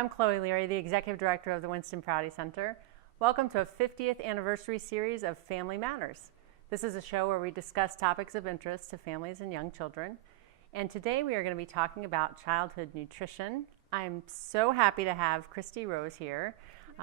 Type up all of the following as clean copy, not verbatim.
I'm Chloe Learey, the Executive Director of the Winston Prouty Center. Welcome to a 50th anniversary series of Family Matters. This is a show where we discuss topics of interest to families and young children. And today we are going to be talking about childhood nutrition. I'm so happy to have Kristy Rose here.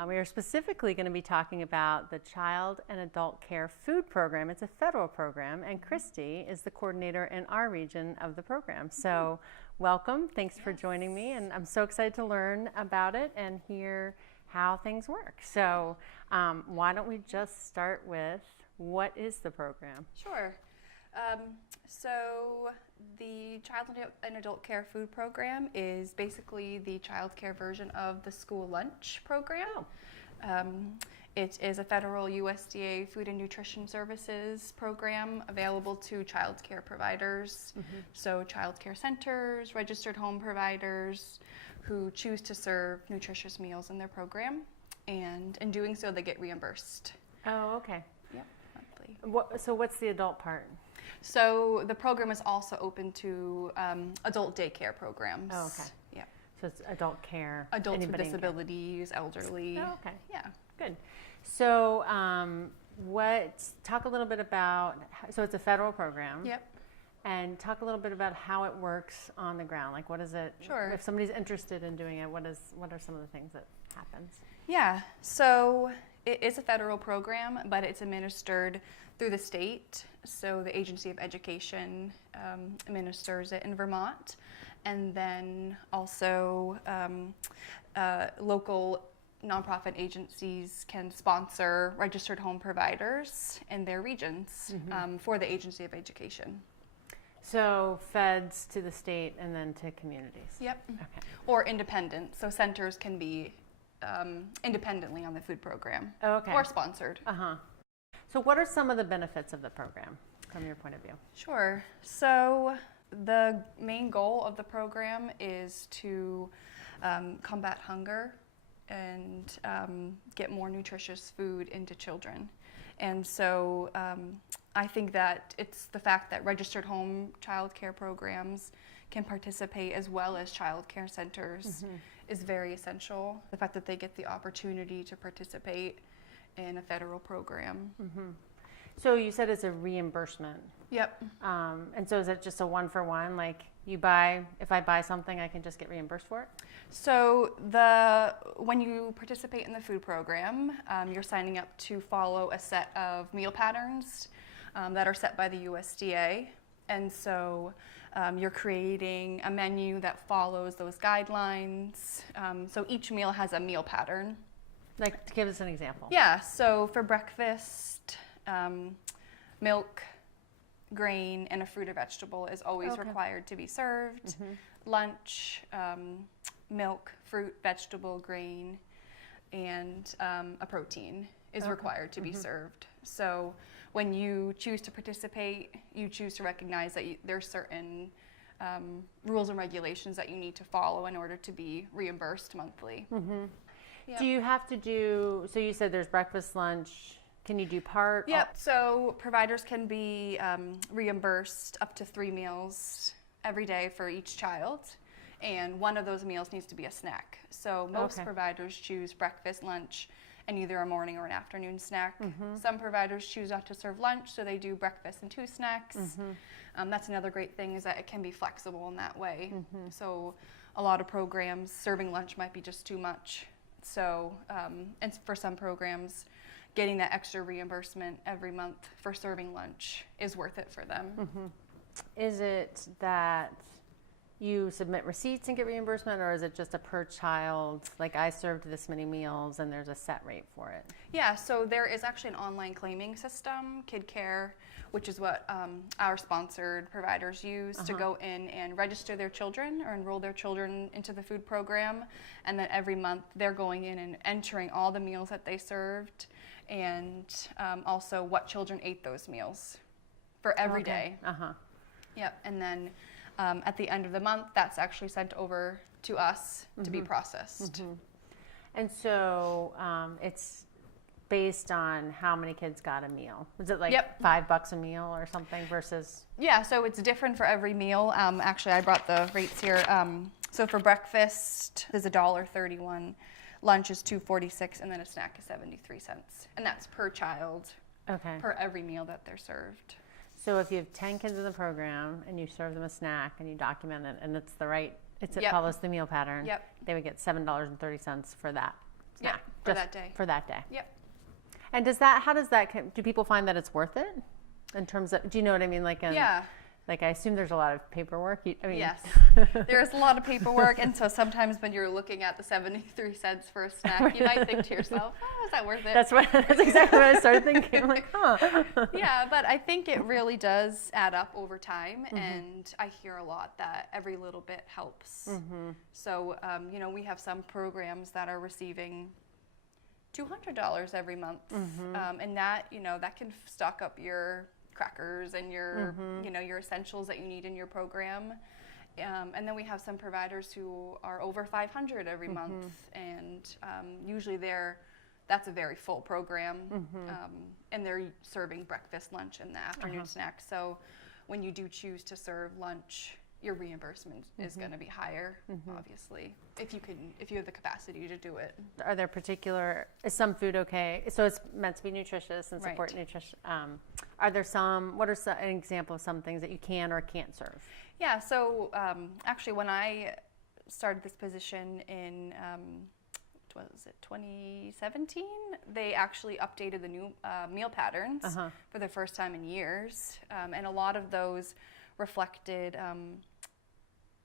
We are specifically going to be talking about the Child and Adult Care Food Program. It's a federal program, and Kristy is the coordinator in our region of the program. So welcome. Thanks for joining me, and I'm so excited to learn about it and hear how things work. So why don't we just start with, what is the program? Sure. So the Child and Adult Care Food Program is basically the child care version of the school lunch program. It is a federal USDA Food and Nutrition Services program available to child care providers, so child care centers, registered home providers who choose to serve nutritious meals in their program, and in doing so they get reimbursed. Oh, okay. Yep, monthly. So what's the adult part? So the program is also open to adult daycare programs. Oh, okay. Yeah. So it's adult care. Adults with disabilities, elderly. Oh, okay. Yeah. Good. So talk a little bit about, so it's a federal program. Yep. And talk a little bit about how it works on the ground. Like, what is it? Sure. If somebody's interested in doing it, what are some of the things that happens? Yeah. So it is a federal program, but it's administered through the state. So the Agency of Education administers it in Vermont, and then also local nonprofit agencies can sponsor registered home providers in their regions for the Agency of Education. So feds to the state and then to communities. Yep. Okay. Or independent. So centers can be independently on the food program. Oh, okay. Or sponsored. So what are some of the benefits of the program from your point of view? Sure. So the main goal of the program is to combat hunger and get more nutritious food into children. And so I think that it's the fact that registered home child care programs can participate as well as child care centers is very essential. The fact that they get the opportunity to participate in a federal program. So you said it's a reimbursement. Yep. And so is it just a one-for-one? Like if I buy something, I can just get reimbursed for it? So when you participate in the food program, you're signing up to follow a set of meal patterns that are set by the USDA. And so you're creating a menu that follows those guidelines. So each meal has a meal pattern. Like, to give us an example. Yeah, so for breakfast, milk, grain, and a fruit or vegetable is always required to be served. Lunch, milk, fruit, vegetable, grain, and a protein is required to be served. So when you choose to participate, you choose to recognize that there's certain rules and regulations that you need to follow in order to be reimbursed monthly. Yep. Do you have to do, so you said there's breakfast, lunch, can you do part? Yep, so providers can be reimbursed up to 3 meals every day for each child, and one of those meals needs to be a snack. So most providers choose breakfast, lunch, and either a morning or an afternoon snack. Some providers choose not to serve lunch, so they do breakfast and 2 snacks. That's another great thing, is that it can be flexible in that way. So a lot of programs, serving lunch might be just too much. So, and for some programs, getting that extra reimbursement every month for serving lunch is worth it for them. Is it that you submit receipts and get reimbursement, or is it just a per child, like I served this many meals and there's a set rate for it? Yeah, so there is actually an online claiming system, KidCare, which is what our sponsored providers use to go in and register their children or enroll their children into the food program. And then every month they're going in and entering all the meals that they served, and also what children ate those meals for every day. Yep, and then at the end of the month, that's actually sent over to us to be processed. And so it's based on how many kids got a meal. Is it like $5 a meal or something versus? Yeah, so it's different for every meal. Actually, I brought the rates here. So for breakfast is $1.31, lunch is $2.46, and then a snack is 73 cents. And that's per child, per every meal that they're served. So if you have 10 kids in the program and you serve them a snack and you document it and it follows the meal pattern, they would get $7.30 for that snack. For that day. For that day. Yep. And do people find that it's worth it? In terms of, do you know what I mean? Like, like I assume there's a lot of paperwork. Yes, there's a lot of paperwork, and so sometimes when you're looking at the 73 cents for a snack, you might think to yourself, "Oh, is that worth it?" That's exactly what I started thinking. I'm like, huh. Yeah, but I think it really does add up over time, and I hear a lot that every little bit helps. So, we have some programs that are receiving $200 every month, and that can stock up your crackers and your your essentials that you need in your program, and then we have some providers who are over $500 every month, and usually that's a very full program, and they're serving breakfast, lunch, and the afternoon snack. So when you do choose to serve lunch, your reimbursement is going to be higher, obviously, if you have the capacity to do it. Are there is some food okay? So it's meant to be nutritious and support nutrition. What are an example of some things that you can or can't serve? Yeah, so actually when I started this position in, 2017, they actually updated the new meal patterns for the first time in years, and a lot of those reflected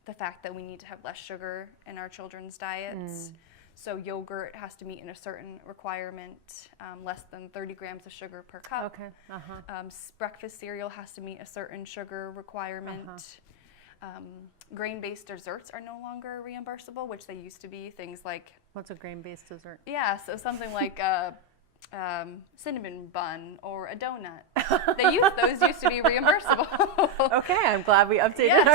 the fact that we need to have less sugar in our children's diets. So yogurt has to meet in a certain requirement, less than 30 grams of sugar per cup. Breakfast cereal has to meet a certain sugar requirement. Grain-based desserts are no longer reimbursable, which they used to be. Things like... What's a grain-based dessert? Yeah, so something like cinnamon bun or a donut. Those used to be reimbursable. Okay, I'm glad we updated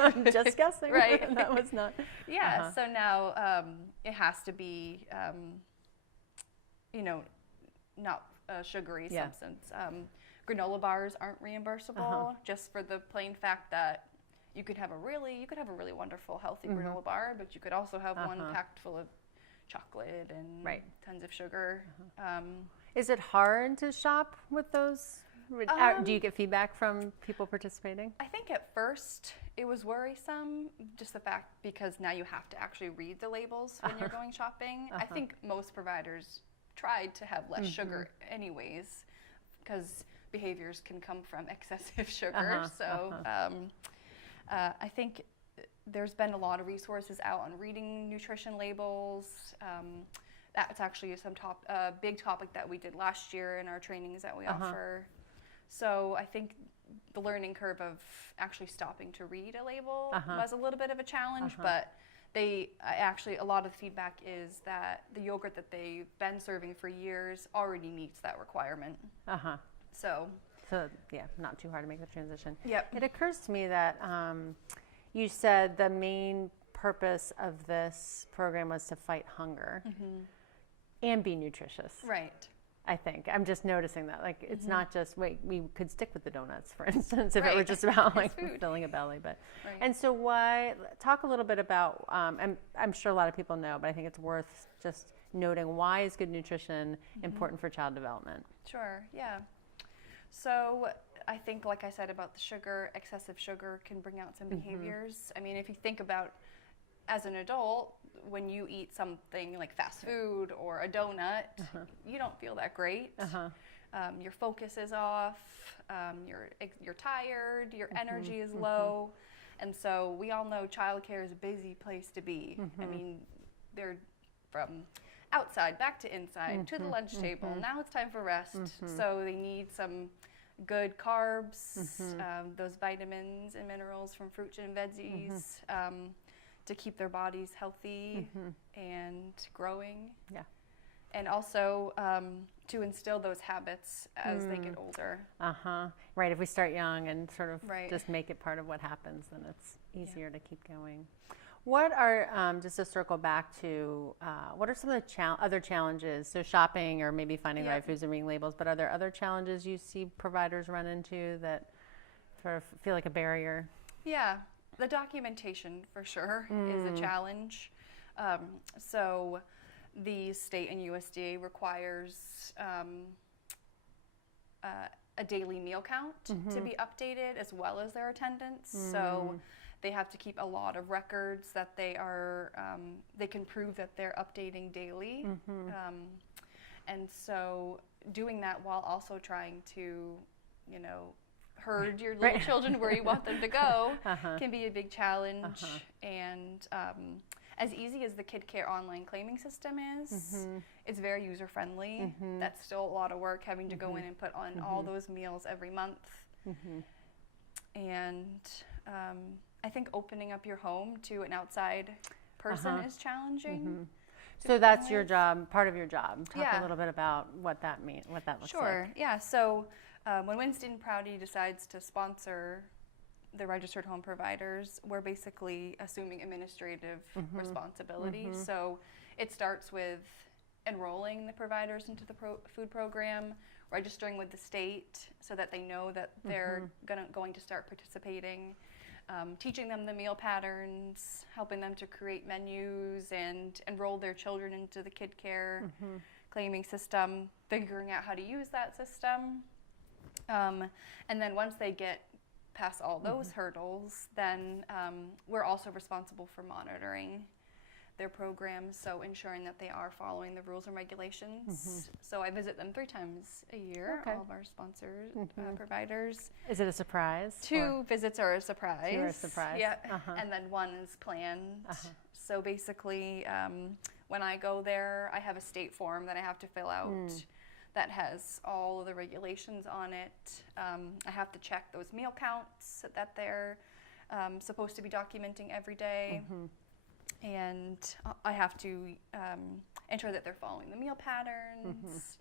our just guessing. Right. That was not. Yeah, so now it has to be, not a sugary substance. Granola bars aren't reimbursable, just for the plain fact that you could have a really wonderful, healthy granola bar, but you could also have one packed full of chocolate and tons of sugar. Is it hard to shop with those? Do you get feedback from people participating? I think at first it was worrisome, just the fact because now you have to actually read the labels when you're going shopping. I think most providers tried to have less sugar anyways, because behaviors can come from excessive sugar. I think there's been a lot of resources out on reading nutrition labels. That's actually a big topic that we did last year in our trainings that we offer. So I think the learning curve of actually stopping to read a label was a little bit of a challenge, but a lot of the feedback is that the yogurt that they've been serving for years already meets that requirement. So yeah, not too hard to make the transition. Yep. It occurs to me that you said the main purpose of this program was to fight hunger and be nutritious. Right. I think. I'm just noticing that. Like, it's not just, we could stick with the donuts, for instance, if it were just about, filling a belly. But And so talk a little bit about, I'm sure a lot of people know, but I think it's worth just noting, why is good nutrition important for child development? Sure, yeah. So I think, like I said about the sugar, excessive sugar can bring out some behaviors. I mean, if you think about, as an adult, when you eat something like fast food or a donut, you don't feel that great. Your focus is off, you're tired, your energy is low. And so we all know childcare is a busy place to be. I mean, they're from outside back to inside to the lunch table. Now it's time for rest. So they need some good carbs, those vitamins and minerals from fruits and veggies, to keep their bodies healthy and growing. Yeah. And also to instill those habits as they get older. Right. If we start young and sort of just make it part of what happens, then it's easier to keep going. What are, just to circle back to, what are some of the other challenges? So shopping or maybe finding the right foods and reading labels, but are there other challenges you see providers run into that sort of feel like a barrier? Yeah. The documentation, for sure, is a challenge. So the state and USDA requires a daily meal count to be updated, as well as their attendance. So they have to keep a lot of records that they are, they can prove that they're updating daily. And so doing that while also trying to, you know, herd your little children where you want them to go can be a big challenge. And as easy as the KidCare online claiming system is, it's very user-friendly. That's still a lot of work, having to go in and put on all those meals every month. And I think opening up your home to an outside person is challenging. So that's your job, part of your job. Talk a little bit about what that means, what that looks like. Sure, yeah. So when Winston Prouty decides to sponsor the registered home providers, we're basically assuming administrative responsibility. So it starts with enrolling the providers into the food program, registering with the state so that they know that they're going to start participating, teaching them the meal patterns, helping them to create menus and enroll their children into the KidCare claiming system, figuring out how to use that system. And then once they get past all those hurdles, then we're also responsible for monitoring their programs, so ensuring that they are following the rules and regulations. So I visit them 3 times a year, all of our sponsored providers. Is it a surprise? 2 visits are a surprise. 2 are a surprise. Yeah, and then 1 is planned. So basically, when I go there, I have a state form that I have to fill out that has all of the regulations on it. I have to check those meal counts that they're supposed to be documenting every day. And I have to ensure that they're following the meal patterns.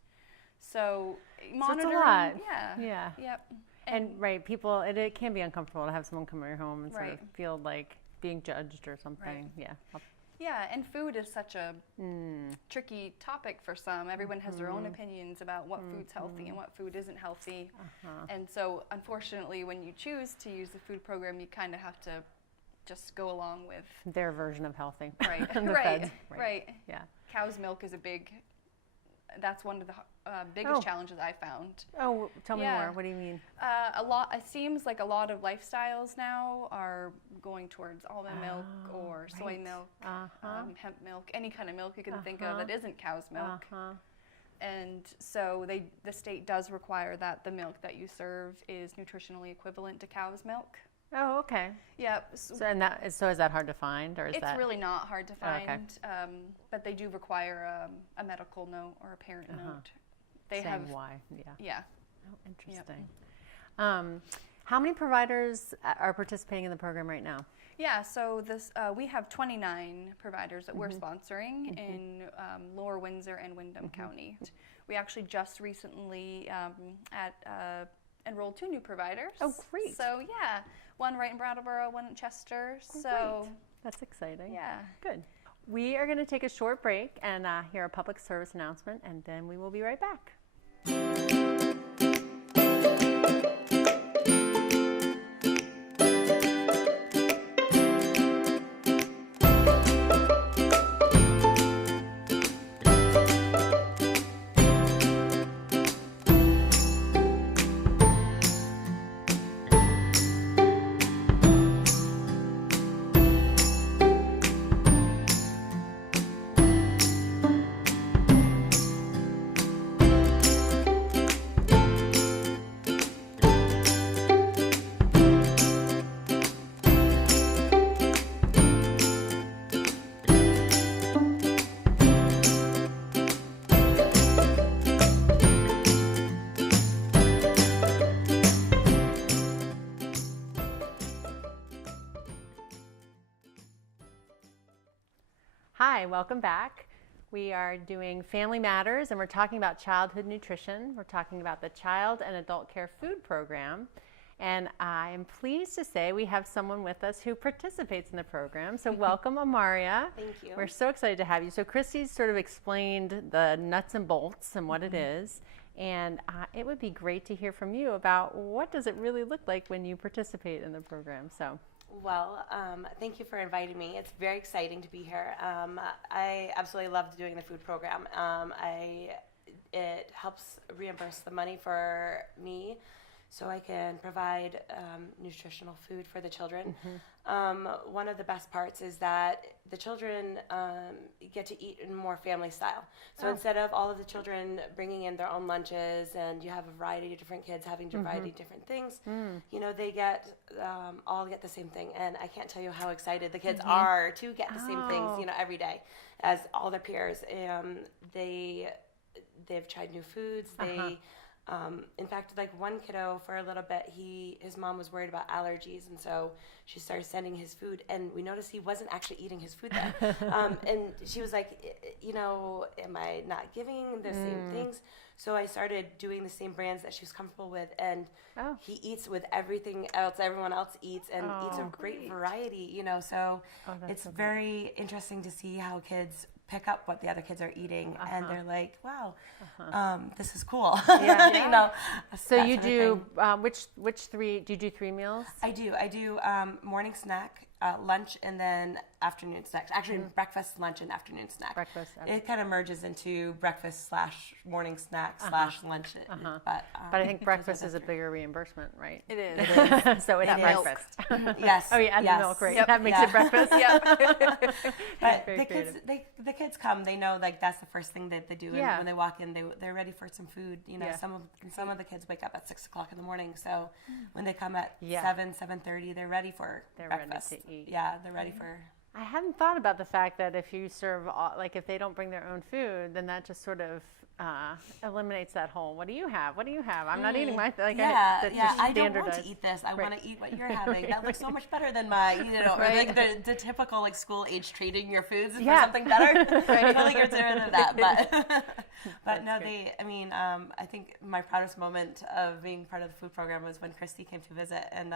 So monitoring, it's a lot. Yeah. Yep. And people, it can be uncomfortable to have someone come to your home and sort of feel like being judged or something. Yeah, and food is such a tricky topic for some. Everyone has their own opinions about what food's healthy and what food isn't healthy. And so, unfortunately, when you choose to use the food program, you kind of have to just go along with their version of healthy. Right. Right. Yeah. Cow's milk is that's one of the biggest challenges I found. Oh, tell me more. What do you mean? It seems like a lot of lifestyles now are going towards almond milk or soy milk, hemp milk, any kind of milk you can think of that isn't cow's milk. And so the state does require that the milk that you serve is nutritionally equivalent to cow's milk. Oh, okay. Yep. So is that hard to find, or is it's really not hard to find? But they do require a medical note or a parent note. They saying have why? Yeah. Oh, interesting. How many providers are participating in the program right now? Yeah, so we have 29 providers that we're sponsoring in Lower Windsor and Windham County. We actually just recently enrolled 2 new providers. Oh, great. So yeah, 1 right in Brattleboro, 1 in Chester. Oh, so great. That's exciting. Yeah. Good. We are going to take a short break and hear a public service announcement, and then we will be right back. Hi, welcome back. We are doing Family Matters, and we're talking about childhood nutrition. We're talking about the Child and Adult Care Food Program. And I am pleased to say we have someone with us who participates in the program. So welcome, Amaryah. Thank you. We're so excited to have you. So Kristy's sort of explained the nuts and bolts and what it is. And it would be great to hear from you about what does it really look like when you participate in the program. So Well, thank you for inviting me. It's very exciting to be here. I absolutely loved doing the food program. It helps reimburse the money for me so I can provide nutritional food for the children. One of the best parts is that the children get to eat in more family style. So instead of all of the children bringing in their own lunches and you have a variety of different kids having a variety of different things, they all get the same thing. And I can't tell you how excited the kids are to get the same things, every day as all their peers. They've tried new foods. In fact, like one kiddo for a little bit, his mom was worried about allergies, and so she started sending his food, and we noticed he wasn't actually eating his food there. And she was like, am I not giving the same things? So I started doing the same brands that she was comfortable with, and he eats with everything else everyone else eats, and eats a great variety, so it's very interesting to see how kids pick up what the other kids are eating, and they're like, wow, this is cool. So you do which three? Do you do 3 meals? I do morning snack, lunch, and then afternoon snack. Actually, breakfast, lunch, and afternoon snack. Breakfast. It kind of merges into breakfast / morning snack / lunch. But I think breakfast is a bigger reimbursement, right? It is. So it's breakfast. Yes. Oh, yeah, add the milk, right? Yep. That makes it breakfast. But the kids come. They know like that's the first thing that they do. And when they walk in, they're ready for some food. Some of the kids wake up at 6 o'clock in the morning. So when they come at 7:30, they're ready for breakfast. Ready to eat. Yeah, they're ready for. I hadn't thought about the fact that if you serve, if they don't bring their own food, then that just sort of eliminates that whole, what do you have? What do you have? I'm not eating my, I don't want to eat this. I want to eat what you're having. That looks so much better than my, or like the typical like school age trading your foods for something better. Totally gets rid of that. But no, I think my proudest moment of being part of the food program was when Kristy came to visit, and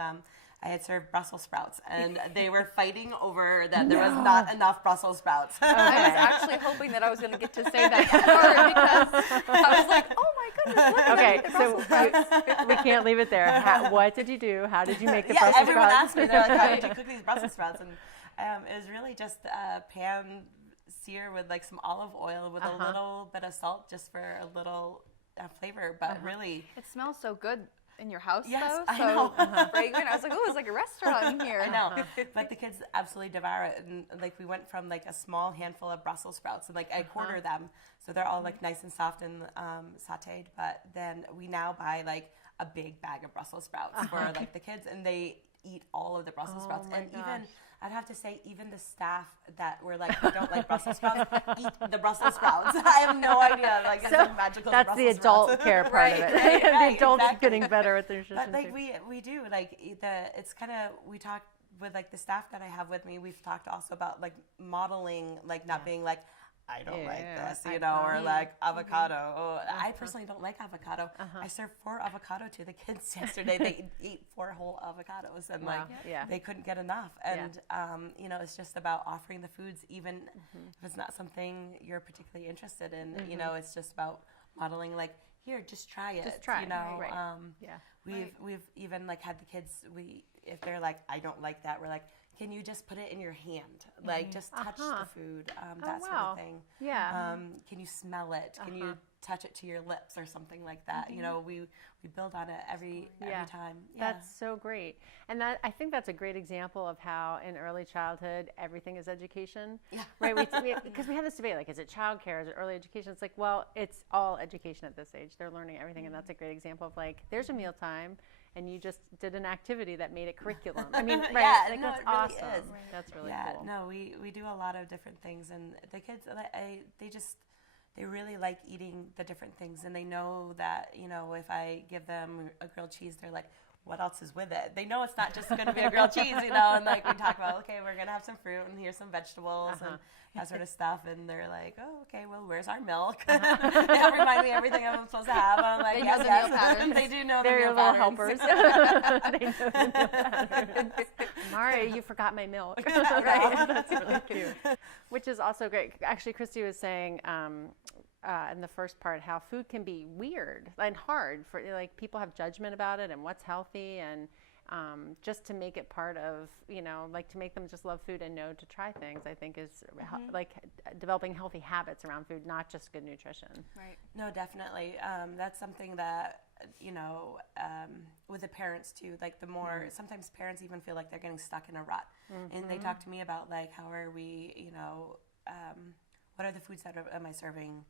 I had served Brussels sprouts, and they were fighting over that there was not enough Brussels sprouts. I was actually hoping that I was going to get to say that part, because I was like, oh my goodness. Okay, so we can't leave it there. What did you do? How did you make the Brussels sprouts? Everyone asked me, they're like, how did you cook these Brussels sprouts? And it was really just a pan sear with like some olive oil with a little bit of salt just for a little flavor, but really. It smells so good in your house, yes, though. I know. Fragrant. I was like, oh, it's like a restaurant in here. I know. But the kids absolutely devour it. And like we went from like a small handful of Brussels sprouts, and like I quarter them, so they're all like nice and soft and sautéed. But then we now buy like a big bag of Brussels sprouts for like the kids, and they eat all of the Brussels sprouts. And even I'd have to say, even the staff that were like, we don't like Brussels sprouts, eat the Brussels sprouts. I have no idea. Like, it's like magical. That's Brussels the adult sprouts. care part of it. The adults getting better at their nutrition. But like we do like it's kind of, we talk with like the staff that I have with me. We've talked also about like modeling, like not being like, I don't like this, or like avocado. Oh, I personally don't like avocado. I served 4 avocado to the kids yesterday. They eat 4 whole avocados, and they couldn't get enough. And it's just about offering the foods, even if it's not something you're particularly interested in. It's just about modeling, like, here, just try it. Just try it. We've even like had the kids. If they're like, I don't like that, we're like, can you just put it in your hand? Like, just touch the food, that sort of thing. Yeah. Can you smell it? Can you touch it to your lips or something like that? We build on it every time. Yeah. That's so great. And I think that's a great example of how in early childhood, everything is education. Yeah. Right? Because we have this debate, like, is it childcare? Is it early education? It's like, well, it's all education at this age. They're learning everything. And that's a great example of like, there's a mealtime, and you just did an activity that made it curriculum. I mean, right? Like, that's awesome. Really is. Right. That's really cool. No, we do a lot of different things, and the kids, they really like eating the different things, and they know that, if I give them a grilled cheese, they're like, what else is with it? They know it's not just going to be a grilled cheese, and like we talk about, okay, we're going to have some fruit, and here's some vegetables, and that sort of stuff, and they're like, oh, okay, well, where's our milk? They remind me everything I'm supposed to have. I'm like, yes. They do know They're the meal little patterns. helpers. They know the meal patterns. Amaryah, you forgot my milk. Right? That's really cute. Which is also great. Actually, Kristy was saying in the first part how food can be weird and hard for, like, people have judgment about it and what's healthy, and just to make it part of, like to make them just love food and know to try things, I think is like developing healthy habits around food, not just good nutrition. Right. No, definitely. That's something that, with the parents too, like the more, sometimes parents even feel like they're getting stuck in a rut. And they talk to me about like, how are we, what are the foods that am I serving?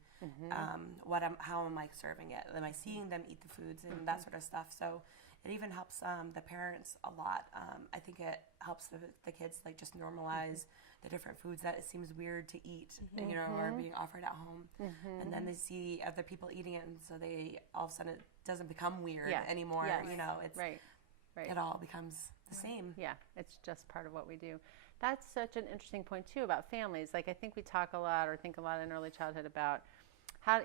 How am I serving it? Am I seeing them eat the foods and that sort of stuff? So it even helps the parents a lot. I think it helps the kids like just normalize the different foods that it seems weird to eat, or being offered at home. And then they see other people eating it, and so they all of a sudden it doesn't become weird anymore. It's right. It all becomes the same. Yeah, it's just part of what we do. That's such an interesting point too about families. Like I think we talk a lot or think a lot in early childhood about how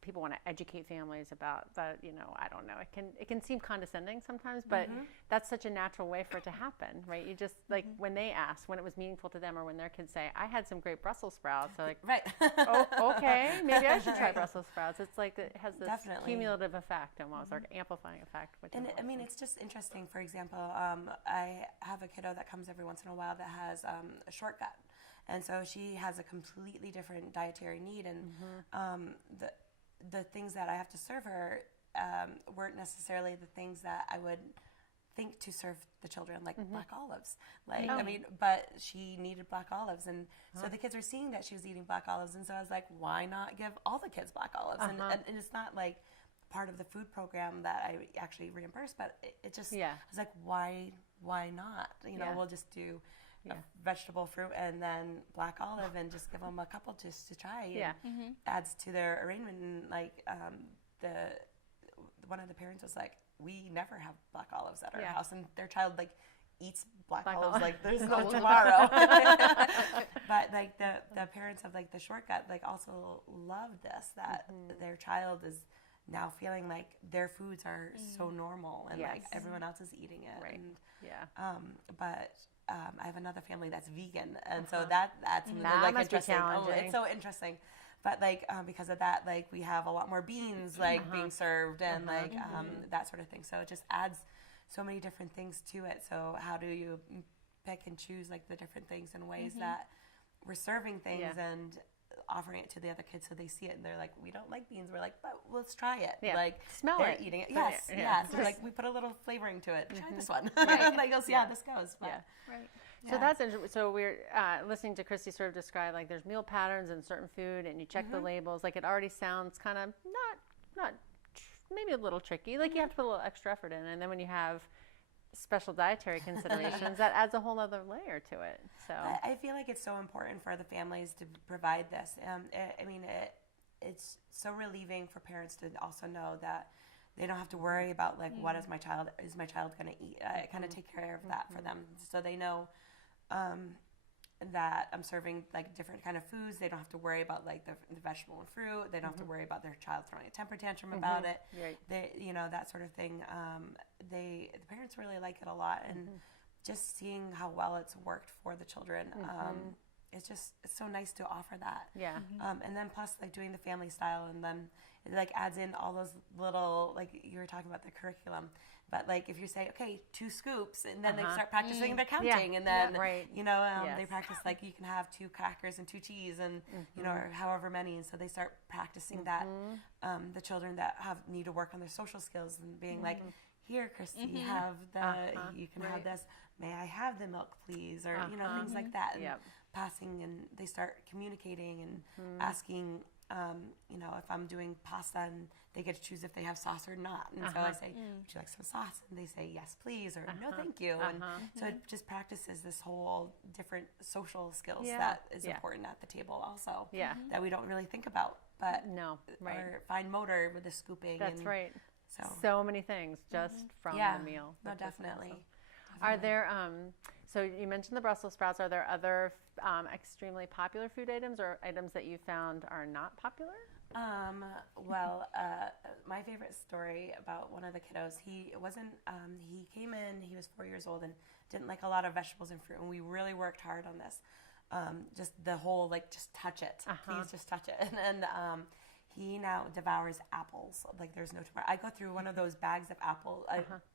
people want to educate families about that. I don't know. It can seem condescending sometimes, but that's such a natural way for it to happen, right? You just like when they ask, when it was meaningful to them, or when their kids say, "I had some great Brussels sprouts," they're like, right, "Oh, okay, maybe I should try Brussels sprouts." It's like it has this cumulative effect almost, or amplifying effect. And it's just interesting. For example, I have a kiddo that comes every once in a while that has a short gut. And so she has a completely different dietary need, and the things that I have to serve her weren't necessarily the things that I would think to serve the children, like black olives. But she needed black olives, and so the kids were seeing that she was eating black olives, and so I was like, why not give all the kids black olives? And it's not like part of the food program that I actually reimburse, but it just I was like, why not? We'll just do a vegetable, fruit, and then black olive, and just give them a couple just to try. And adds to their arrangement. And like one of the parents was like, we never have black olives at our house, and their child like eats black olives like there's no tomorrow. But like the parents of like the short gut like also love this, that their child is now feeling like their foods are so normal, and like everyone else is eating it. Right. But I have another family that's vegan, and so that's like interesting. It's so interesting. But like because of that, like we have a lot more beans like being served, and like that sort of thing. So it just adds so many different things to it. So how do you pick and choose like the different things and ways that we're serving things and offering it to the other kids so they see it and they're like, we don't like beans. We're like, but let's try it. Like smell they're it. Eating it. Yes. So like we put a little flavoring to it. Try this one. Like you'll see how this goes. But, Right. So that's interesting. So we're listening to Kristy sort of describe like there's meal patterns in certain food, and you check the labels. Like it already sounds kind of not maybe a little tricky. Like you have to put a little extra effort in, and then when you have special dietary considerations, that adds a whole other layer to it. So I feel like it's so important for the families to provide this. It's so relieving for parents to also know that they don't have to worry about like what is my child going to eat. I kind of take care of that for them, so they know that I'm serving like different kind of foods. They don't have to worry about like the vegetable and fruit. They don't have to worry about their child throwing a temper tantrum about it. Right. They, that sort of thing. The parents really like it a lot, and just seeing how well it's worked for the children. It's so nice to offer that. Yeah. And then plus like doing the family style, and then it like adds in all those little, like you were talking about the curriculum, but like if you say, okay, 2 scoops, and then they start practicing their counting, and then they practice like you can have 2 crackers and 2 cheese, and or however many, and so they start practicing that. The children that need to work on their social skills, and being like, here, Kristy, have you can have this. May I have the milk, please? Or things like that. And passing, and they start communicating and asking. If I'm doing pasta, and they get to choose if they have sauce or not. And so I say, would you like some sauce? And they say, yes, please, or no, thank you. And so it just practices this whole different social skills that is important at the table also, that we don't really think about. But or fine motor with the scooping. That's right. So many things just from the meal. No, definitely. Are there, so you mentioned the Brussels sprouts. Are there other extremely popular food items, or items that you found are not popular? My favorite story about one of the kiddos, he came in, he was 4 years old and didn't like a lot of vegetables and fruit, and we really worked hard on this. Just the whole, like, just touch it. Please just touch it. And he now devours apples like there's no tomorrow. I go through one of those bags of apples,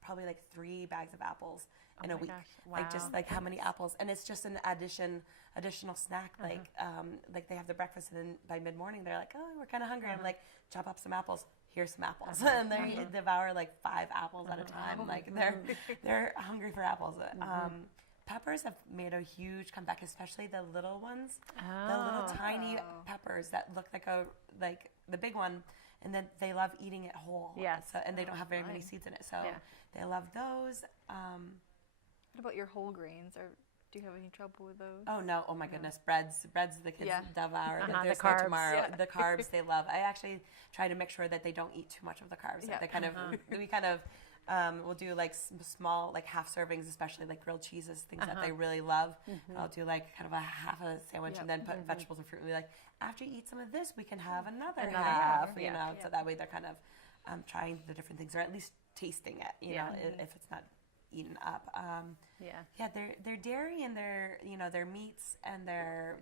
probably like 3 bags of apples in a week. Gosh. Wow. Like just like how many apples, and it's just an additional snack. Like they have the breakfast, and then by mid-morning they're like, oh, we're kind of hungry. I'm like, chop up some apples. Here's some apples, and they devour like 5 apples at a time. Like they're hungry for apples. Peppers have made a huge comeback, especially the little ones, the little tiny peppers that look like the big one, and then they love eating it whole. Yes. So, and they don't have very many seeds in it, so they love those. What about your whole grains? Or do you have any trouble with those? Oh no! Oh my goodness! Breads the kids devour. There's the no carbs. tomorrow. Yeah. The carbs they love. I actually try to make sure that they don't eat too much of the carbs. Yeah. They kind of we'll do like small, like half servings, especially like grilled cheeses, things that they really love. I'll do like kind of a half a sandwich and then put vegetables and fruit. And be like, after you eat some of this, we can have another half. You know, so that way they're kind of trying the different things, or at least tasting it. You know, if it's not eaten up. Their dairy and their meats and their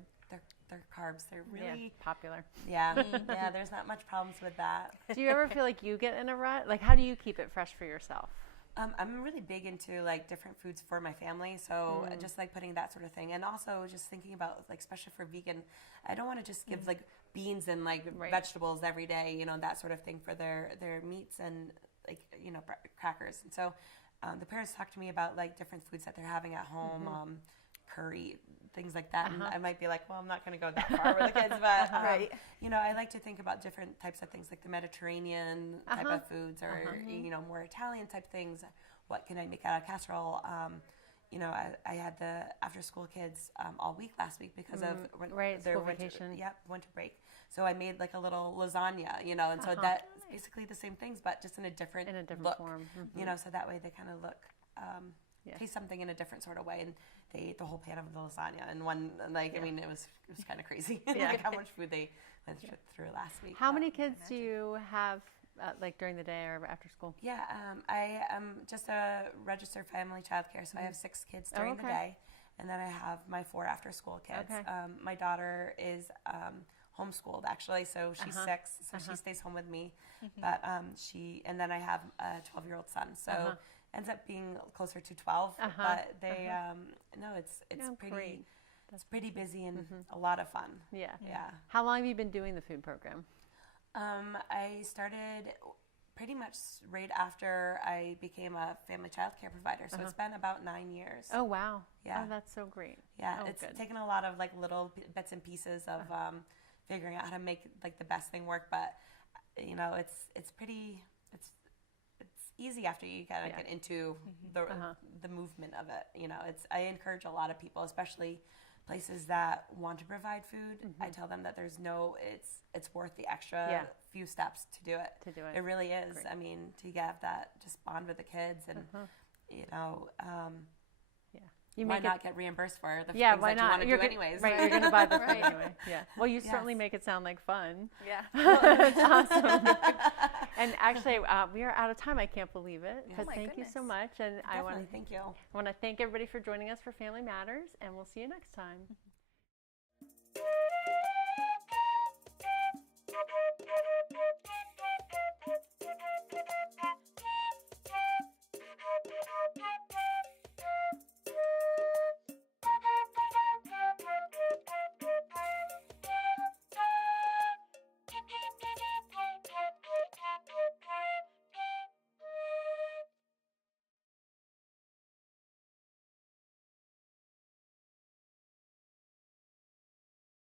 carbs, they're really popular. There's not much problems with that. Do you ever feel like you get in a rut? Like, how do you keep it fresh for yourself? I'm really big into like different foods for my family, so just like putting that sort of thing, and also just thinking about like, especially for vegan, I don't want to just give like beans and like vegetables every day, you know, that sort of thing for their meats and like, you know, crackers. And so the parents talk to me about like different foods that they're having at home, curry, things like that. And I might be like, well, I'm not going to go that far with the kids, but you know, I like to think about different types of things like the Mediterranean type of foods, or you know, more Italian type things. What can I make out of casserole? You know, I had the after school kids all week last week because of their winter break. So I made like a little lasagna, you know, and so that's basically the same things, but just in a different look, form. You know, so that way they kind of look, taste something in a different sort of way. And they ate the whole pan of the lasagna, and one, like, I mean, it was kind of crazy, like how much food they went through last week. How many kids do you have, like during the day or after school? Yeah, I am just a registered family childcare, so I have 6 kids during the day, and then I have my 4 after school kids. My daughter is homeschooled actually, so she's 6, so she stays home with me. But and then I have a 12-year-old son, so ends up being closer to 12. But they it's pretty busy and a lot of fun. Yeah. How long have you been doing the food program? I started pretty much right after I became a family child care provider, so it's been about 9 years. Oh wow! Yeah, oh, that's so great. Yeah, it's taken a lot of like little bits and pieces of figuring out how to make like the best thing work, but you know, it's easy after you kind of get into the movement of it. You know, I encourage a lot of people, especially places that want to provide food. I tell them that it's worth the extra few steps to do it. It really is. Great. I mean, to have that just bond with the kids and you know. Why not get reimbursed for the things that you want to do anyways? Right, you're going to buy the food anyway. Yeah. Well, you certainly make it sound like fun. Yeah. That's awesome. And actually, we are out of time. I can't believe it. But thank you so much. And Thank you. I want to thank everybody for joining us for Family Matters, and we'll see you next time.